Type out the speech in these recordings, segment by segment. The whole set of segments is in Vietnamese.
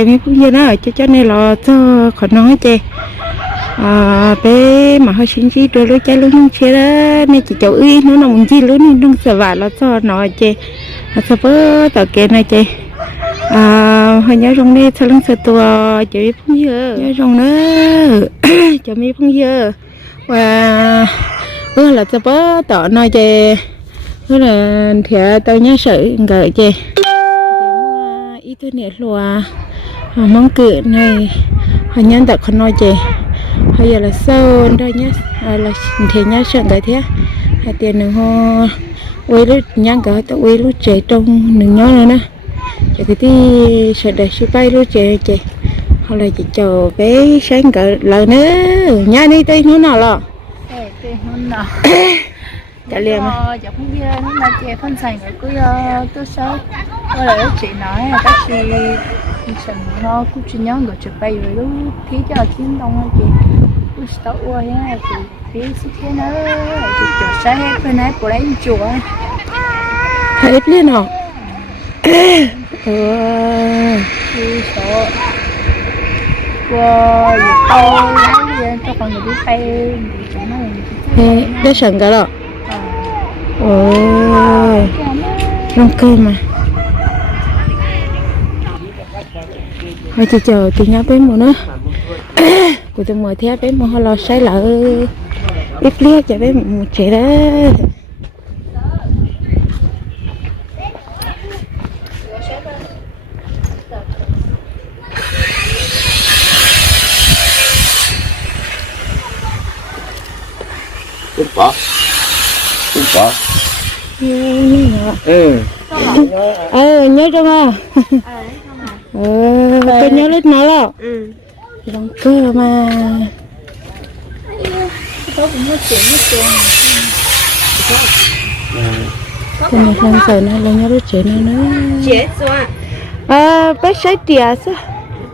chạy mi phun giờ đó cho cho nên là cho khỏi nói chê. À bé mà hơi xin chi rồi lúc chạy lúc không chơi đó. Nên chỉ cháu uy nó nằm chi lúc nên đừng sợ vả là cho nó chê. À sao bữa tao kể này chê. À hơi nhớ trong này sao lưng sợ tua chạy mi phun giờ nhớ trong nữa chạy mi phun giờ và ơ là sao bữa tao nói chê. Ơ là thì tao nhớ sự gợi chê. Ít thôi nè lùa mong cự này họ nhân tạo con nói chê họ giờ là sâu đây nhá. À, là thế nhá sợ cái thế. Hai tiền nữa họ quay lúc nhang cái tao quay lúc trẻ trong đừng nhớ nữa nè. Chỉ cái tí sợ đời sư bay lúc trẻ chị. Họ là chị chờ bé sáng cỡ lời nữa. Nhá đi đi nữa nào lo Trả liền dạ không biết nó chị phân sành rồi cứ tôi sao tôi là chị nói là các chị sành nó cũng chỉ nhớ người chụp bay rồi lúc phía cho chiến đông á chị. Cứ sợ ua nhá chị phía sức thế nó chị chờ sáng hết bên ấy của đấy chùa thấy liền hả? Ừ. chị sợ. Qua gì to lấy cho con người đi bay Thế, để cái đó Ờ ôi. Rong cơm Long cơ mà. Thôi chị chờ chị nhớ bé mùa nữa. Cô tôi mời theo bé mùa hoa lo say lỡ. Ít liếc cho bé mùa trẻ đó Cút bỏ Ừ. Ờ nhớ trong à? Ờ. tôi nhớ lít nó đó ừ. Long cơ mà. Có cũng nói chuyện nói chuyện Tôi này lần sợ nó là nhớ lít trẻ nó nữa chế doan À bé say tỉa sao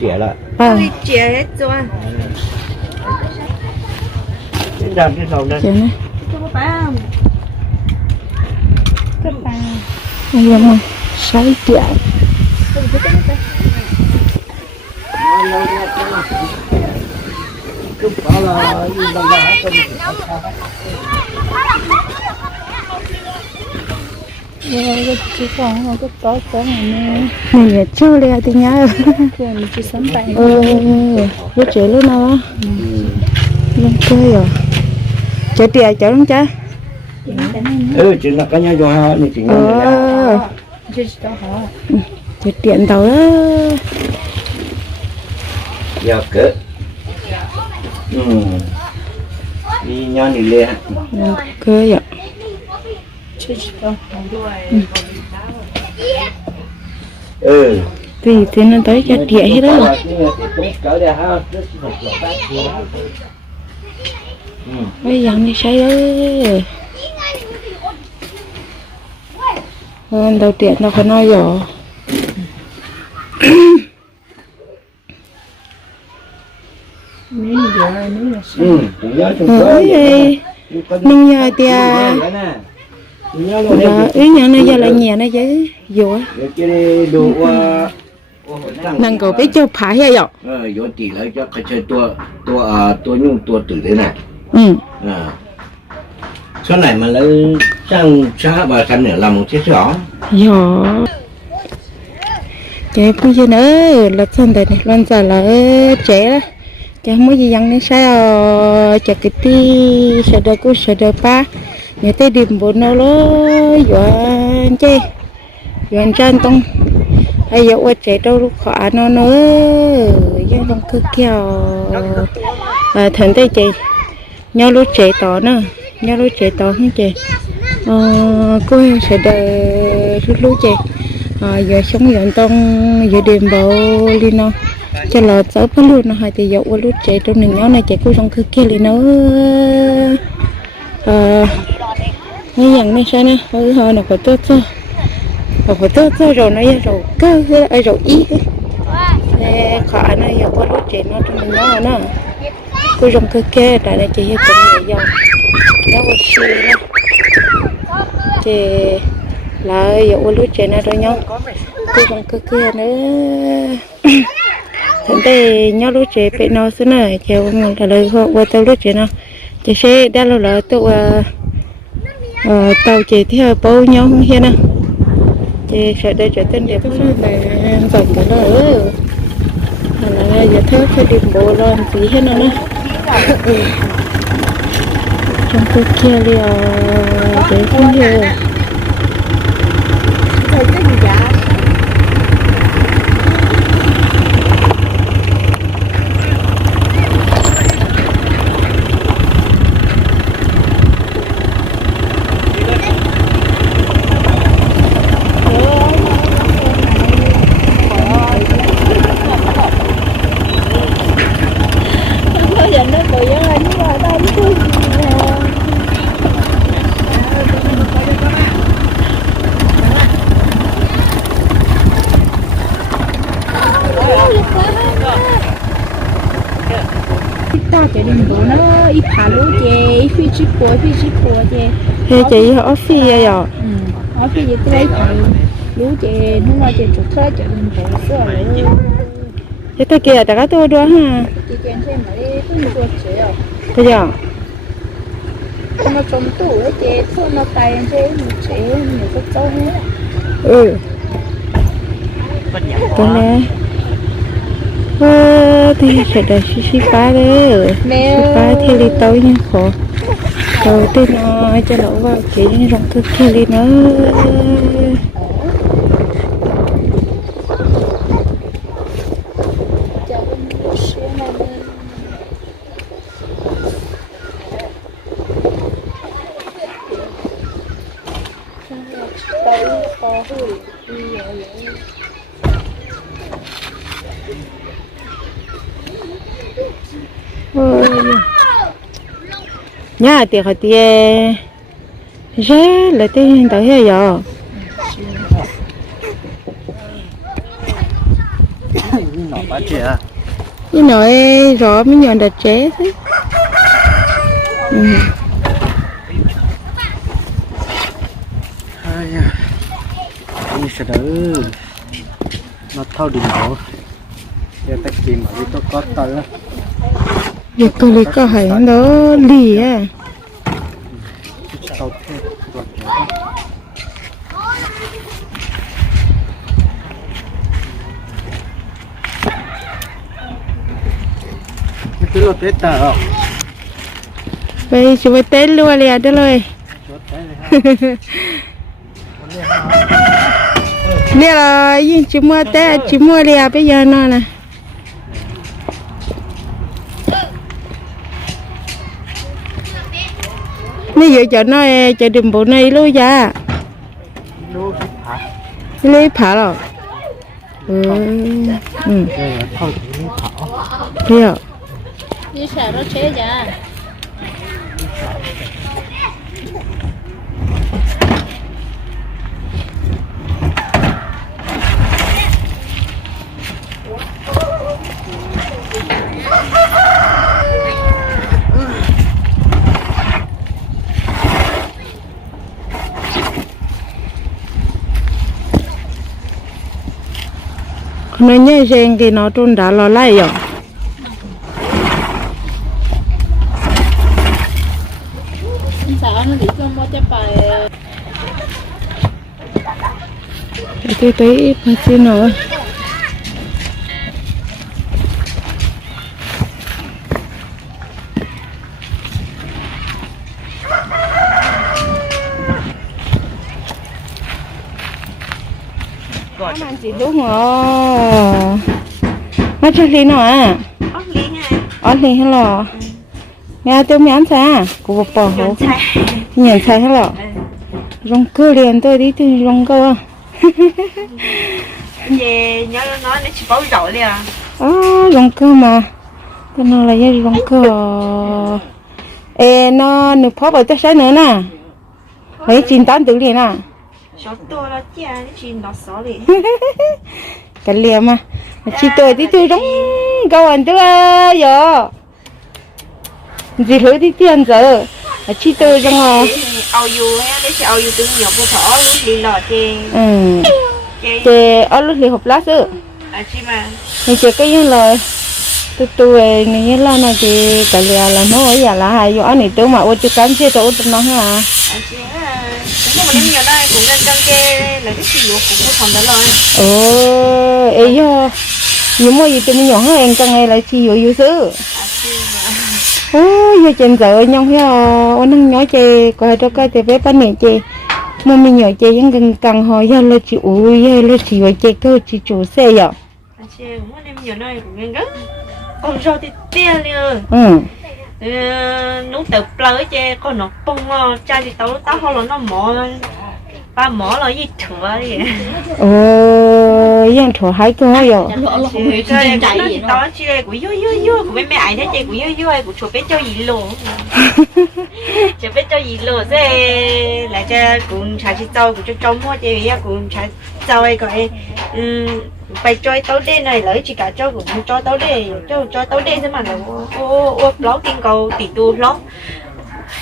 Trẻ lại À trẻ này cho có phải không? các Anh em ơi Say tỉa Cút là Như bằng đó rồi cái còn không có có có này nè Mình nhớ chưa lẹ thì nhá rồi mình chỉ sống tại Ừ Lúc trẻ lúc nào á Long cơ rồi Trẻ tỉa trẻ không cha Ừ chỉ là cái nhau cho họ Nhưng chỉ nhau Ờ. Trẻ tiện tàu đó. Giờ cỡ. Ừ. Đi nhau đi lẹ cơ họ Ừ. Vì thế nó tới cho tỉa hết đó Ừ Bây giờ đi say ơi Hơn đầu tiện đâu có nói rồi giờ Ừ Ừ tìa. Nhớ luôn Là ý nhà nó giờ là nhà nó chứ Dù á. Để cái đồ qua Nàng cầu biết cho phải hay rồi ờ vô tỷ lấy cho cái chơi tua tua à tua nhung tua tử thế này. Ừ. À số này mà lấy sang xã và căn nữa làm một chiếc giỏ. Nhỏ chế bây giờ nữa là xong rồi này Loan giờ là chế đó. Chế mới gì dặn đến sao Trẻ cái tí Sợ đời cô sợ đời ba. Nhà tê điểm bốn nó lỡ Doan chế Doan chân tông. Hay dạo qua chế đâu lúc khỏa nó nữa Dân lòng cứ kèo À ờ, thần tê chị Nhau lúc chế tỏ nữa. Nhau lúc trẻ to không chị ờ, cô em sẽ đợi lúc lúc chị ờ, giờ sống dọn tông, giờ đêm bảo đi nó cho là sáu phát luôn nó hai thì dậu qua lúc trẻ trong nền nhỏ này chị cô trong cứ kia liền nó như vậy này sao nè? Hơi hơi nó phải tốt thôi nó phải tốt thôi rồi, nó rồi cơ rồi rồi ý. Khỏi khó nó giờ qua lúc trẻ nó trong nền nhỏ nó cô trong cứ kia, tại đây chị hiện tượng giờ xì chị là dụ lúc chị này rồi nhau tôi còn cơ kia nữa. Thế bị nó xưa này chiều một là lời họ qua tàu lúc trẻ nó. Chỉ sẽ đã lâu là tụ ờ, ờ, tàu chỉ theo bao nhau không hiền à chỉ sẽ để trở tên đẹp hơn cái đó là giờ theo phải đi bộ làm gì hết nè trong cái kia liền để không hiểu Thấy cái gì dạ? Bây giờ nó bị ở nhưng mà đâu có gì nè. ta chỉ định bố nó ít thả lũ chè ít phi chip bố phi chip bố chè thế chị ở phi vậy rồi ừ ở phi gì tôi lấy thả lũ chè nó là chè chuột thơ chè định bố sữa rồi. Thế ta kia ta có tôi đua ha. Chị chèn thêm mà đi tôi mua chè à bây giờ nó trong tủ ấy chè thôi nó tay chè một chè nhiều cái trâu hết. Ừ. Cái này ờ thì sẽ để xí xí phá đấy. Xí phá thì đi tới nha khổ đầu tiên ờ, nó cho lỗ vào chỉ rong thức kia lên nữa chào con sữa này nè Hãy subscribe cho kênh Ghiền Mì Gõ Để không bỏ lỡ Ôi nhà thì họ thì rẻ là tên tới hết giờ nó quá trẻ như nói rõ mới nhận được chết thế. Ừ. ai à. Ini sedar nó thao đi bộ giờ ta kìm mà đi tôi có tới á việc tôi lấy có hải nó lì à tàu cái lột tết tờ không bây giờ phải tết luôn liền đó rồi nè là yên mua tết chỉ mua liền bây giờ nó nè. Nè giờ cho nó cho đừng bộ này luôn dạ lô cái thả lấy phá rồi ừ ừ thâu thì nó à Như sao nó chế ra nó nhớ rèn thì nó trôn đã lo lại rồi Sao nó bị con mua cho bài tôi thấy phải xin nó chị đúng rồi Nó cho lý nó à? Ở lý hết rồi Nghe tôi mới ăn xa Của bò hổ Nhìn xài hết rồi Rong cơ liền tôi đi thì rong cơ. Về nhớ nói nó chỉ bảo rồi đi à. Rong cơ mà. Cái nó là cái rong cơ. Ê nó nửa phó vào tới sáng nữa nè. Lấy chín tám tự liền à cái liền. Mà. Chỉ tôi thì tôi rong câu anh tôi giờ gì lối đi tiền giờ chỉ tôi rong à ao dù ha để chỉ ao dù từng nhiều phụ thọ luôn đi lò chê ừ. Chị chị ở lúc thì hộp lá sư à chị mà. Thì chị cái như là tôi tôi này như là này chị cái là là nó ở nhà là hai chỗ này tôi mà ô tôi cắm chia tôi tôi nó hả? À chị cái rồi ồ ấy yo nhưng mà gì mình nhỏ hơn em trong ngày là chi yo yo sư ô yo trên giờ nhông yo ô nâng nhỏ chị coi cho coi thì bé bán nè chị mà mình nhỏ chị vẫn cần cần họ yo là chị ui yo là chị yo chị thôi chị chủ xe à chị cũng có đêm nhiều đây cũng nên gấp. Con rau thì tia liền. Ừ Ừ, nấu tập lỡ chứ con nó bông lo cha thì tao tao họ nó mỏ ba mỏ là gì thừa vậy? Ồ yang thua hai cái chơi cái nó thì tao chỉ là của yo yo yo của mấy mẹ ai thế chị của yo yo của chuột bé cho gì lồ chuột bé cho gì lồ thế lại cho cũng trả chị tao cũng cho trong mua chị bây cũng trả tao ấy gọi ừ phải chơi tao đê này lấy chỉ cả cho cũng cho tao đê cho cho tao đê thế mà nó ô ô lót tiên cầu tỷ tu lót.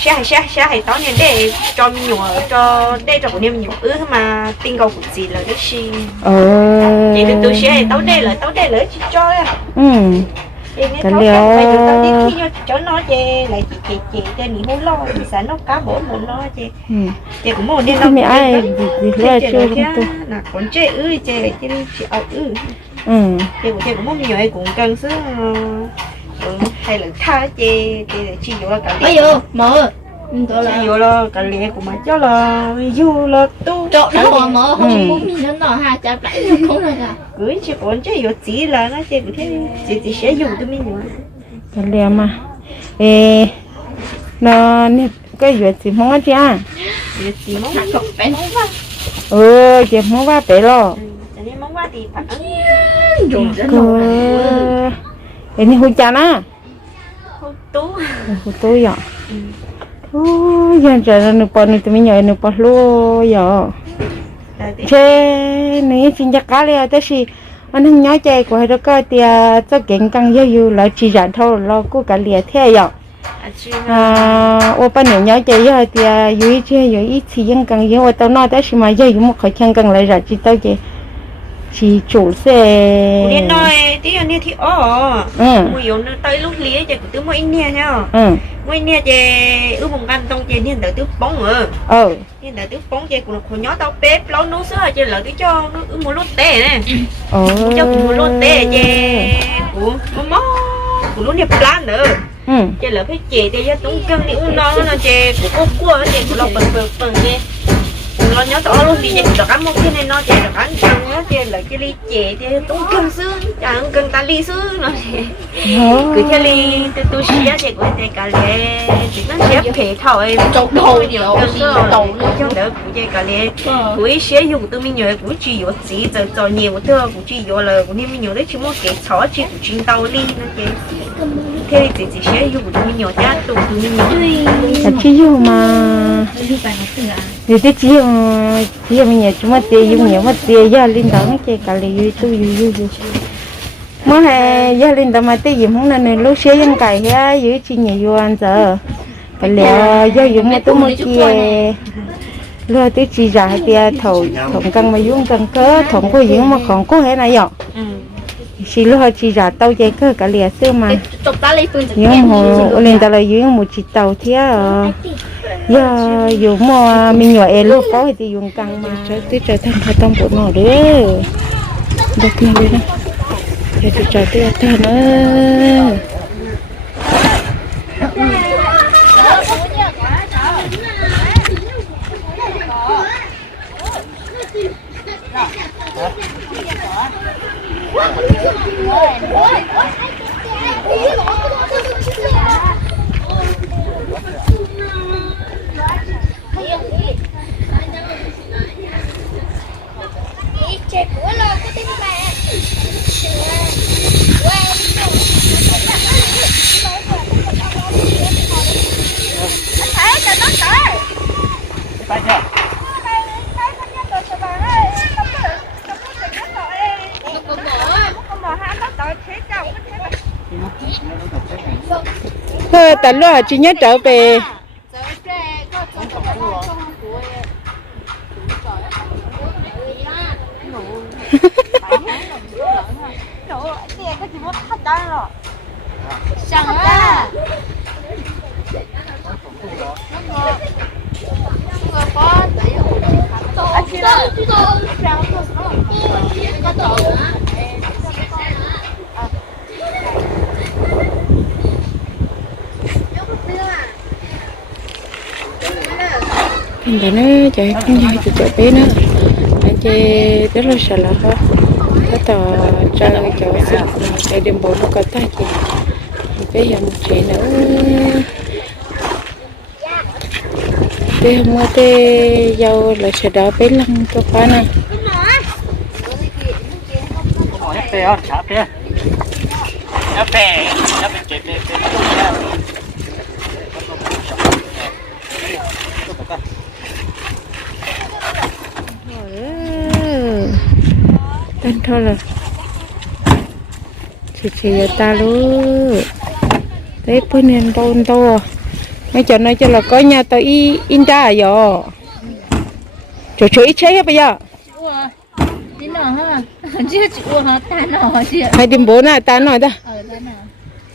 Xa xa xa hay tao nên để cho mình nhủ cho để cho của niềm nhủ ư mà tiên cầu cũng gì là cái gì? Ờ. Chị từ từ sẽ tao để lại tao để lại chị cho à. Ừ Cái liệu- phải được tao đi khi cho nó chị lại chị chị chị cho nghỉ hôn lo thì sẽ nó cá bổ một lo chị ừ. Chị cũng muốn đi không mẹ ai gì chị chưa là không tôi. là con chị ư chị đi chị ở ư. Ừ. Chị cũng chị cũng muốn nhiều ai cũng cần sức ừ, hay là tha chị chị là chị vô cả bây giờ mở chị là vô là cả lẽ của mà cho là vô là tu. Trộn nó mà mở Ừ. không muốn gì nó nọ hai chả lại không là. Cả chị còn chị vô chỉ là nó cũng thế. Chị chị sẽ dùng cho mình nữa cái liều mà. Ê nó nè cái việc gì mong chị à chị chị mong trộn bé nó quá ừ chị mong ba bé lo. Cho nên mong qua thì phải. Dùng rất là ê này hụt chán à không tú. Hụt tôi vậy giờ trời nó bỏ nó tụi mình nhảy nó bỏ lúa vì thế này xin chắc cá liều tới khi anh nhớ chơi của hai đứa coi thì cho kiện căng dư dư là chỉ giảm thôi lo cố cả liều thế vậy à à ô ba nếu nhớ chơi giờ thì dưới chơi dưới ít thì vẫn cần dưới ô tao nói tới mà giờ dùng một khẩu trang cần lại ra chỉ tao chơi chỉ chủ xe nên nói tí anh thì ừ. Mua yếu nó tới lúc chị cũng cứ mua in nha nha. Ừ. In nha chị ư một căn tông chị nên đợi tứ bóng rồi ừ. Nên đợi tứ bóng cũng còn nhó tao bếp lâu nấu sữa chị lợi tứ cho nó ư một lốt tê này ừ. Cho cũng một lốt tê chị của của mó của lúc nhập plan nữa. Ừ. Chị lợi phải chị thì cho tung cân đi uống nó nó chị của cô cua chị của lo bần bần bần chị lo nhớ tao luôn đi chị được ăn một cái này nó chị được ăn cân á chị lợi cái ly chị thì tung cân xương chẳng cân ta ly xương nó chị cứ theo ly tu sĩ á thì cũng thì cả lệ chỉ có xếp thể ấy trộn đầu nhiều cần đầu trong đỡ cũng chơi cả lệ cũng sử dụng từ mình nhớ cũng chỉ có chỉ giờ giờ nhiều thưa cũng chỉ có là cũng nên mình nhớ đấy chỉ một cái chó chỉ cũng chuyên tàu ly nó chứ thế thì chỉ sử dụng từ mình nhớ ra tụ từ mình nhớ chỉ dùng mà thì cái chỉ chỉ mình nhớ chúng mà tiền dùng nhiều mà tiền giờ linh động chơi cả lì dưới tu dưới dưới dưới mới hè giờ linh động mà tiền dùng không nên lúc xe dân cày ha dưới chỉ nhiều vô ăn giờ? Cái liệu giờ dùng mà tôi mua kia lo tới chỉ ra thì thầu thòng căng mà dùng căng cỡ thòng có dùng mà còn có hệ này ừ chỉ lo chỉ ra tàu chạy cơ cả liệu xưa mà. Những hồ lên tàu là dùng một chiếc tàu thế à. Giờ dùng mà mình nhỏ em lúc có thì dùng căng mà. Trở tới trở thành hoạt động của nó đấy. Được nhiều đấy nè để tôi trở tới thành nữa Trẻ của lo cái tin mẹ Thấy cho nó tới Tay chưa? Thấy con nhắc rồi cho bà ơi Không có được Không có được nhắc rồi Không có mở Không mở ham nó tội thế chồng thôi tại lúc chỉ nhớ trở về Giờ trẻ có trong trong trong của thì mất hết đó rồi. Chẳng á. À, chị đó. Thành ra nó chạy không dài thì chạy bé nữa anh chị rất là sợ là hết có tờ chơi chỗ xin để đêm bộ nó có tay chị. Bé giờ một chị nữa. Bé giờ mua tê dâu là sẽ đỡ bé lăng cho phá nè Bỏ tên thôi là chị chị ta luôn đấy bữa nên đâu đâu mấy chỗ nói cho là có nhà tới in ra rồi chỗ chỗ ít chơi bây giờ tí nào ha? Chị hả? Ta nào chị? hai điểm bốn này ta nói ta Ờ, ta nào?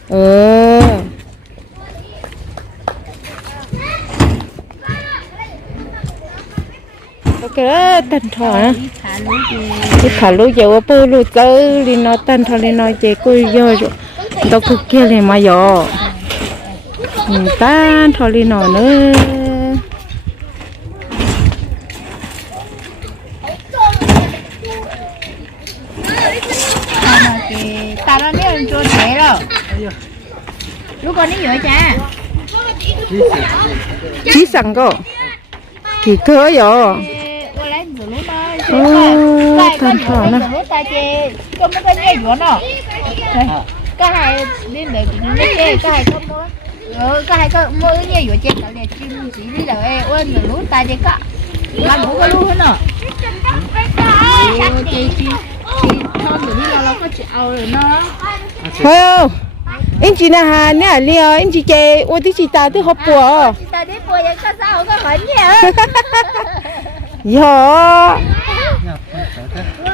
ờ ก็ตันทอนะที่ขาลูกเยาวปูลูกเจอลีนอตันทอลีนอเจกุยเยอะตัคุกเกลี่มาเยอะตันทอลีนอเนื้อ打到那人桌没了。如果你有一钱，几三个，几个哟？Cái- cái thỏ nhựa nè. có mấy cái nhựa nhựa nó. Đây, có hai đi để nó chê, có hai có mua. Ừ, có hai có mua cái nhựa chê cả liền chim chỉ đi đâu ê, ôi từ lúc ta chê có. Làm đủ cái luôn hết nè. Ồ, chê chi chi thon rồi đi lo có chị ao rồi nó. không anh chị nào hà nè liền anh chị chơi ô tí chị ta tí hộp bùa Chị ta đi bùa vậy có sao có hỏi nhỉ? giờ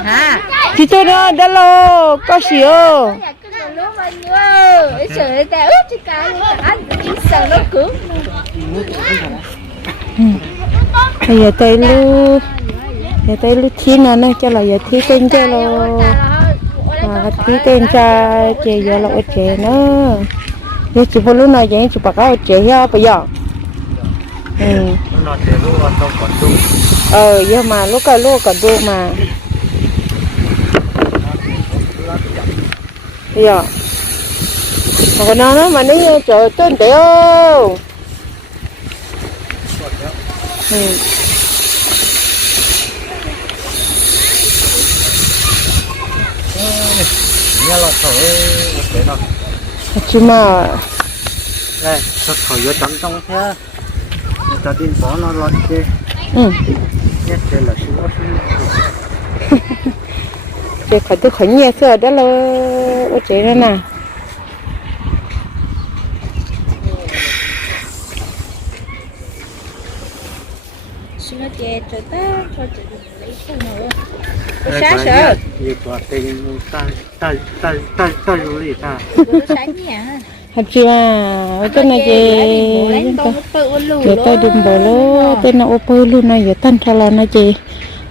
Hả? chị tôi nó đã lo có xíu Dạ, cái người lúc bao nhiêu? Ý trời ta ướt chị cả luôn anh chỉ sợ nó cứu. bây giờ tới lu giờ tới lu thi nó nó cho là giờ thi tên cho là à thi tên cho chị giờ là ở chị nữa giờ chị phụ lúc nào vậy chị bảo cái chị ha bây giờ ừ Nó chạy lúc nó đâu còn đúng. ờ giờ mà lúc cả lúc cả đu mà mà còn nó mà nó trời tên tiểu ừ Nghe là thở thế nào. chứ mà Đây, thật thở vô trắng trong thế. Người ta tin bỏ nó lọt kia. ừ Nhất là sự để khỏi tôi khỏi nhẹ sữa đó là ở chế đó nè chị. Sáng sợ. Việc của tình ta ta ta ta ta dù gì ta. Sáng nhỉ? hạt chị mà tên này chị tôi đừng bỏ lố tên nó ô luôn này giờ tan thà là nó chị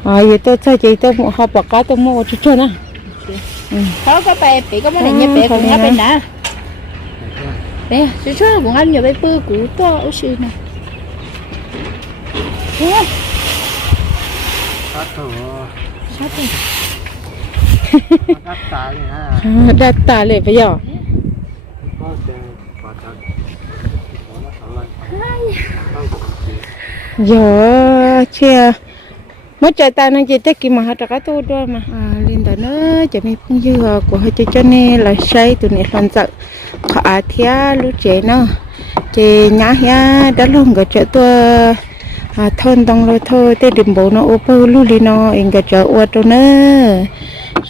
à giờ tôi sao chị tôi học bạc cá tôi mua chút chút nè Có có bè bị có mấy này nhẹ bè cũng ngáp bên nè. Bè, chú chú cũng ăn nhiều bè bư củ to ở xí nè. Sát thở. Sát. Đắt đi ha. Đặt tà bỏ. Bỏ thở lên. Không giờ chia mất trời ta nó chỉ tết kỳ mà hạt cá tu đua mà à liên đó nữa chỉ mình cũng dư của họ cho cho nên là say tụi này lần sợ khó thia lúc trẻ nó chỉ nhá ya đã luôn cái chỗ tôi à thôn đông rồi thôi tết điểm bộ nó ô bơ lu li nó em cái chỗ ô đâu nữa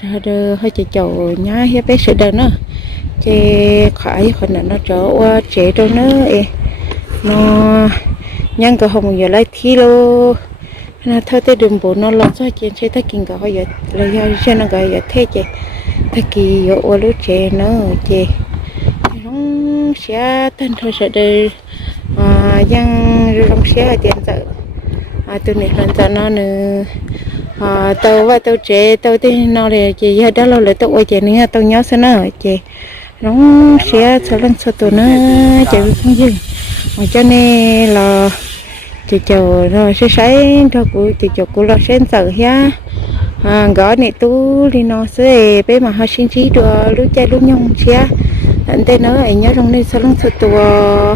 sao được họ chỉ chỗ nhá ya bé sẽ đỡ nữa chỉ khó ai khó nữa nó chỗ ô trẻ đâu nữa em nó nhân cái hồng giờ lại thi lô nó thôi tới đường bộ nó lo cho chuyện chơi ta kinh cả họ giờ là do cho nó gọi giờ thế chứ ta kỳ ở ô lúc trẻ nó chị không sẽ tên thôi sẽ đi à dân trong sẽ tiền tự à tôi này lần cho nó nữa à tàu và tàu trẻ tàu thì nó là chị giờ đó là tàu ở chị nữa tàu nhớ sẽ nữa chị nó sẽ sẽ lên sau tụi nó chị không gì mà cho nên là chị chờ rồi sẽ sấy cho cô chị chờ cô là sen sợ ha à gõ này tú đi nó sẽ bé mà họ sinh trí được lúc chơi lúc nhung chia anh tên nó ấy nhớ trong đây sao luôn số tua